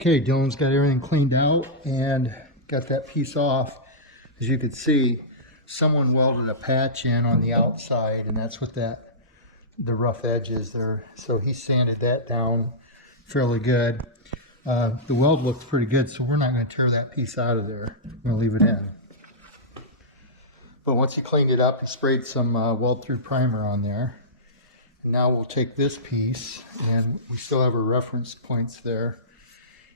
Okay, Dylan's got everything cleaned out and got that piece off. As you can see, someone welded a patch in on the outside, and that's what the rough edge is there. So he sanded that down fairly good. The weld looks pretty good, so we're not going to tear that piece out of there. We're going to leave it in. But once he cleaned it up, he sprayed some weld-through primer on there. And now we'll take this piece, and we still have our reference points there.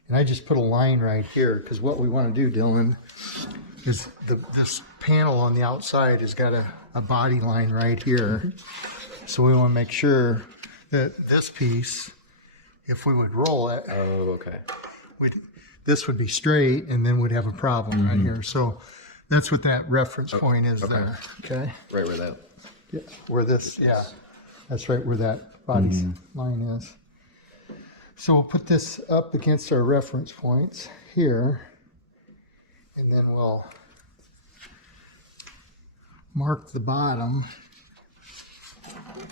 And I just put a line right here, because what we want to do, Dylan, is this panel on the outside has got a body line right here. So we want to make sure that this piece, if we would roll it, this would be straight, and then we'd have a problem right here. So that's what that reference point is there. Okay. Right where that. Yeah. Where this. Yeah. That's right where that body line is. So we'll put this up against our reference points here, and then we'll mark the bottom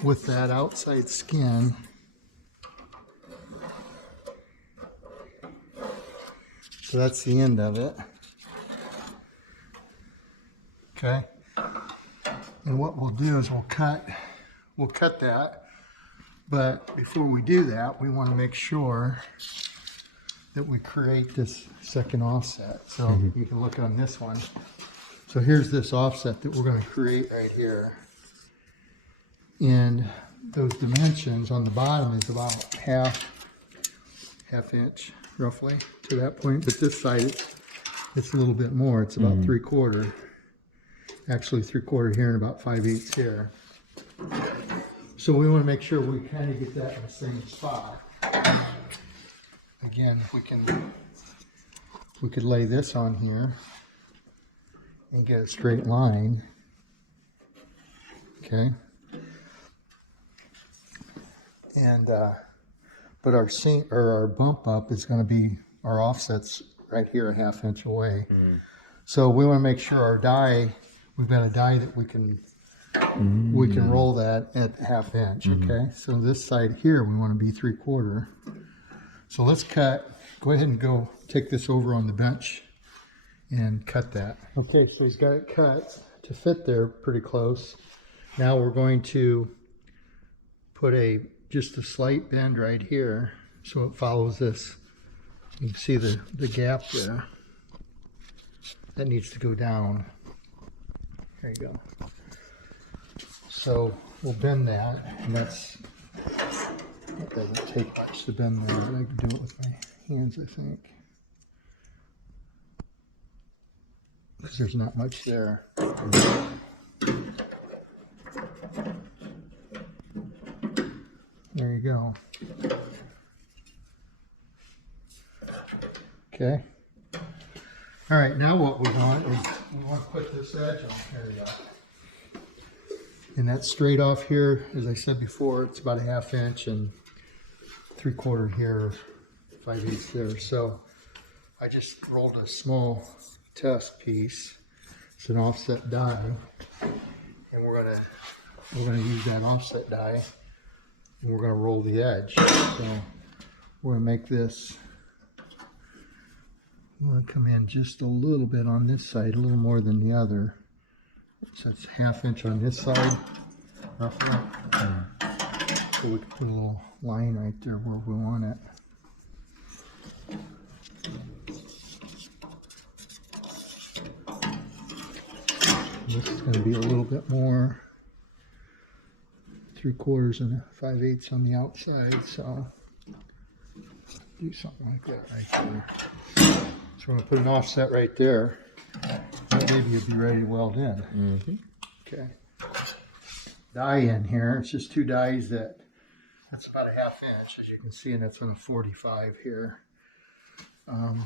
with that outside skin. So that's the end of it. Okay. And what we'll do is we'll cut that. But before we do that, we want to make sure that we create this second offset. So you can look on this one. So here's this offset that we're going to create right here. And those dimensions on the bottom is about half inch roughly to that point. But this side, it's a little bit more. It's about 3/4. Actually 3/4 here and about 5/8 here. So we want to make sure we kind of get that in the same spot. Again, we could lay this on here and get a straight line. Okay. And but our seam or our bump up is going to be our offsets right here, a 1/2 inch away. So we want to make sure our die, we've got a die that we can roll that at 1/2 inch. Okay, so this side here we want to be 3/4. So let's cut. Go ahead and go take this over on the bench and cut that. Okay, so he's got it cut to fit there pretty close. Now we're going to put just a slight bend right here so it follows this. You can see the gap there. That needs to go down. There you go. So we'll bend that, and that doesn't take much to bend there. I can do it with my hands, I think, because there's not much there. There you go. Okay. All right, now what we want is we want to put this edge on here. And that's straight off here. As I said before, it's about a 1/2 inch and 3/4 here, 5/8 there. So I just rolled a small test piece. It's an offset die, and we're gonna use that offset die, and we're gonna roll the edge. So we're gonna make this. I'm gonna come in just a little bit on this side, a little more than the other. So it's 1/2 inch on this side, roughly. So we can put a little line right there where we want it. This is going to be a little bit more, 3/4 and 5/8 on the outside. So do something like that right there. So we're going to put an offset right there. Maybe you'll be ready to weld in. Okay. Die in here. It's just 2 dies that's about a 1/2 inch, as you can see, and that's on a 45 here.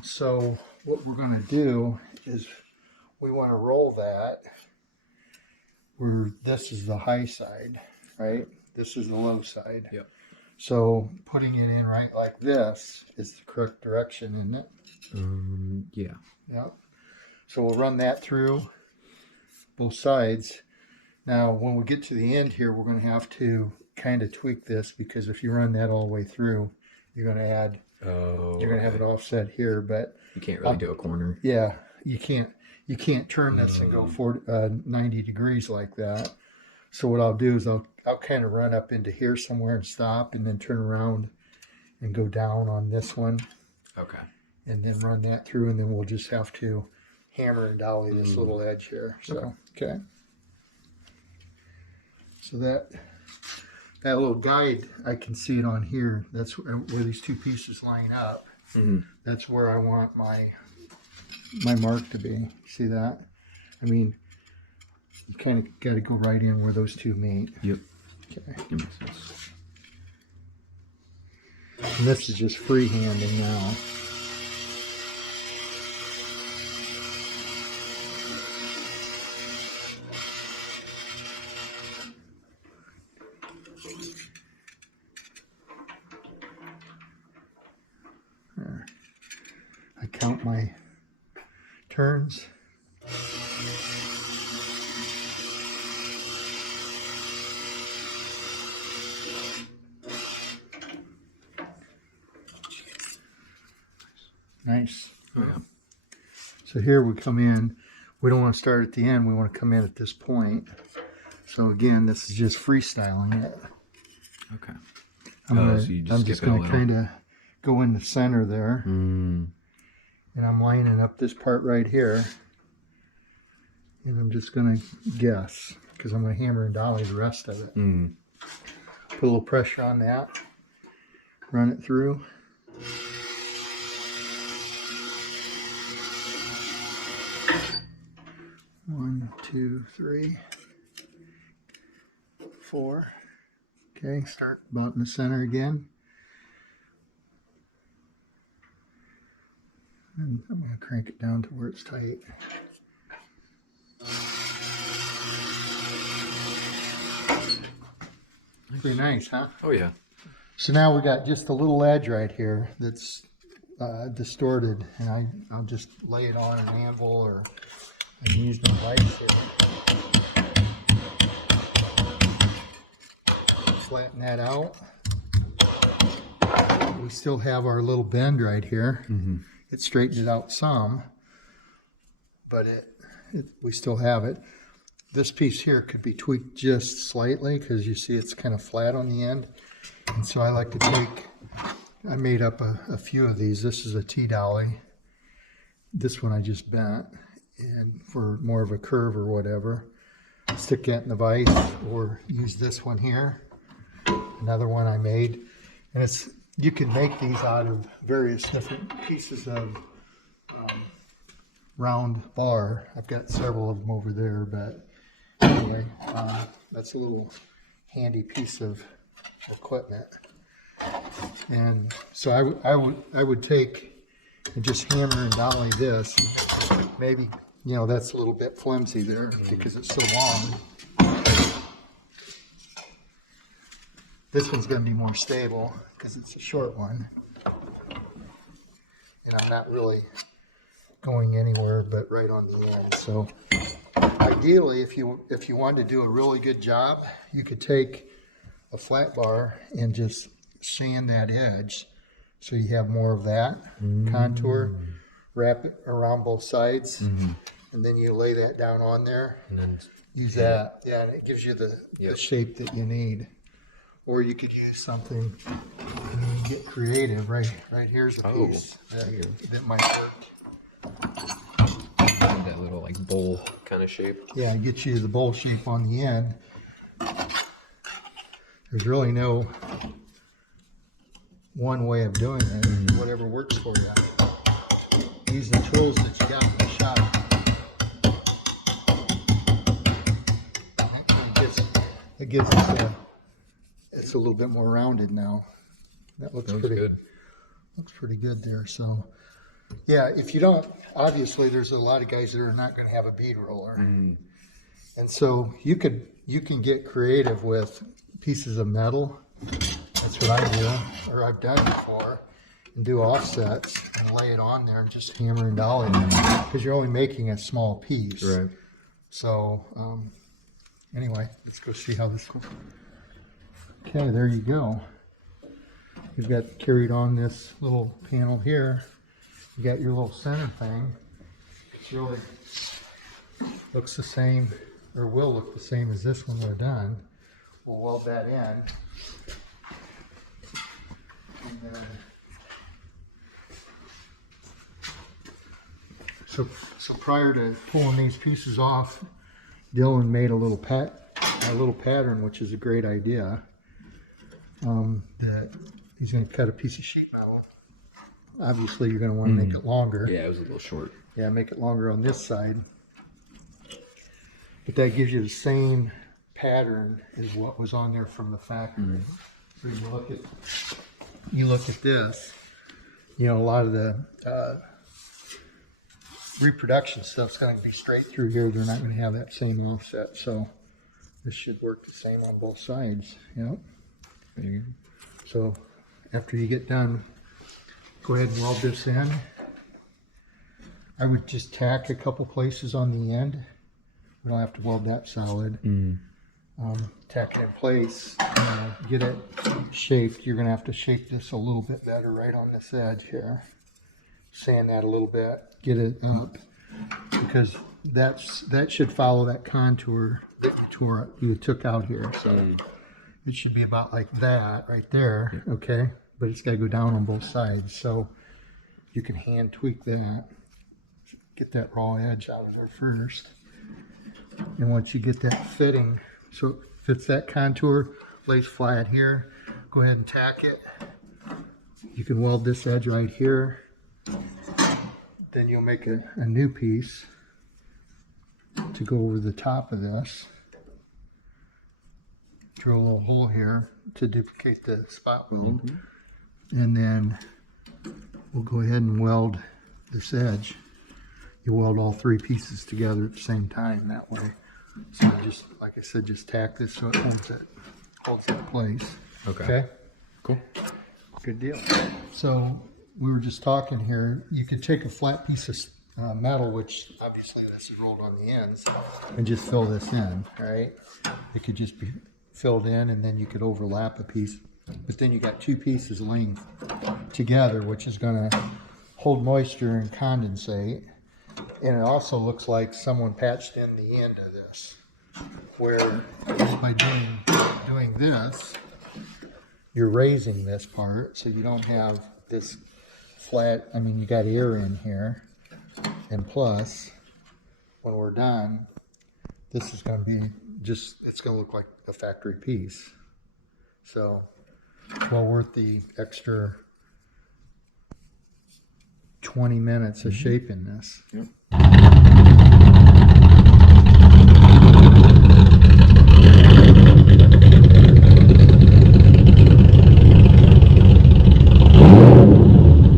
So what we're going to do is we want to roll that where this is the high side, right? This is the low side. Yep. So putting it in right like this is the correct direction, isn't it? Yeah. Yep. So we'll run that through both sides. Now, when we get to the end here, we're going to have to kind of tweak this, because if you run that all the way through, you're going to add, oh, you're going to have it offset here, but you can't really do a corner. yeah, you can't turn this and go 90 degrees like that. So what I'll do is I'll kind of run up into here somewhere and stop, and then turn around and go down on this one. Okay. And then run that through, and then we'll just have to hammer and dolly this little edge here. So, okay. So that little guide, I can see it on here. That's where these two pieces line up. That's where I want my mark to be. See that? I mean, you kind of got to go right in where those two meet. Yep. Okay. That makes sense. And this is just freehanding now. I count my turns. Nice. Oh, yeah. So here we come in. We don't want to start at the end. We want to come in at this point. So again, this is just freestyling it. Okay. I'm just going to kind of go in the center there. And I'm lining up this part right here. And I'm just going to guess, because I'm going to hammer and dolly the rest of it. Put a little pressure on that. Run it through. One, two, three, four. Okay, start about in the center again. And I'm going to crank it down to where it's tight. Pretty nice, huh? Oh, yeah. So now we got just a little edge right here that's distorted, and I'll just lay it on an anvil, or I can use my vice here. Flatten that out. We still have our little bend right here. It straightened it out some, but we still have it. This piece here could be tweaked just slightly, because you see it's kind of flat on the end. And so I like to I made up a few of these. This is a T-dolly. This one I just bent, and for more of a curve or whatever. Stick that in the vise, or use this one here. Another one I made. And you can make these out of various different pieces of round bar. I've got several of them over there, but anyway, that's a little handy piece of equipment. And so I would take and just hammer and dolly this. Maybe, that's a little bit flimsy there because it's so long. This one's going to be more stable because it's a short one. And I'm not really going anywhere but right on the end. So ideally, if you wanted to do a really good job, you could take a flat bar and just sand that edge so you have more of that contour. Wrap it around both sides, and then you lay that down on there. And then use that. Yeah, and it gives you the shape that you need. Or you could use something and get creative. Right here's a piece that might work. That little like bowl kind of shape. Yeah, get you the bowl shape on the end. There's really no one way of doing it. Whatever works for you. Use the tools that you got in the shop. It gives us it's a little bit more rounded now. That looks pretty good. Looks pretty good there. So, yeah, if you don't, obviously there's a lot of guys that are not going to have a bead roller, and so you can get creative with pieces of metal. That's what I do, or I've done before, and do offsets and lay it on there and just hammer and dolly because you're only making a small piece. Right. So, anyway, let's go see how this goes. Okay, there you go. you've got carried on this little panel here. You got your little center thing. It's really looks the same, or will look the same as this when we're done. We'll weld that in. And then, so prior to pulling these pieces off, Dylan made a little pattern, which is a great idea. That he's going to cut a piece of sheet metal. Obviously, you're going to want to make it longer. Yeah, it was a little short. Yeah, make it longer on this side. But that gives you the same pattern as what was on there from the factory. So you look at this, you know, a lot of the reproduction stuff's going to be straight through here. They're not going to have that same offset. So this should work the same on both sides. Yep. So after you get done, go ahead and weld this in. I would just tack a couple places on the end. We don't have to weld that solid. Tack it in place, get it shaped. You're going to have to shape this a little bit better right on this edge here. Sand that a little bit, get it up, because that should follow that contour that you took out here. So it should be about like that right there, okay? But it's got to go down on both sides. So you can hand tweak that. Get that raw edge out of there first. And once you get that fitting, so it fits that contour, lays flat here, go ahead and tack it. You can weld this edge right here. Then you'll make a new piece to go over the top of this. Drill a little hole here to duplicate the spot weld. And then we'll go ahead and weld this edge. You weld all three pieces together at the same time that way. So just, like I said, just tack this so it holds it in place. Okay? Cool. Good deal. So we were just talking here, you could take a flat piece of metal, which obviously this is rolled on the ends, and just fill this in, right? It could just be filled in, and then you could overlap a piece. But then you got two pieces laying together, which is going to hold moisture and condensate. And it also looks like someone patched in the end of this, where by doing this, you're raising this part, so you don't have this flat. I mean, you got air in here, and plus, when we're done, this is going to be it's going to look like a factory piece. So, well worth the extra 20 minutes of shaping this.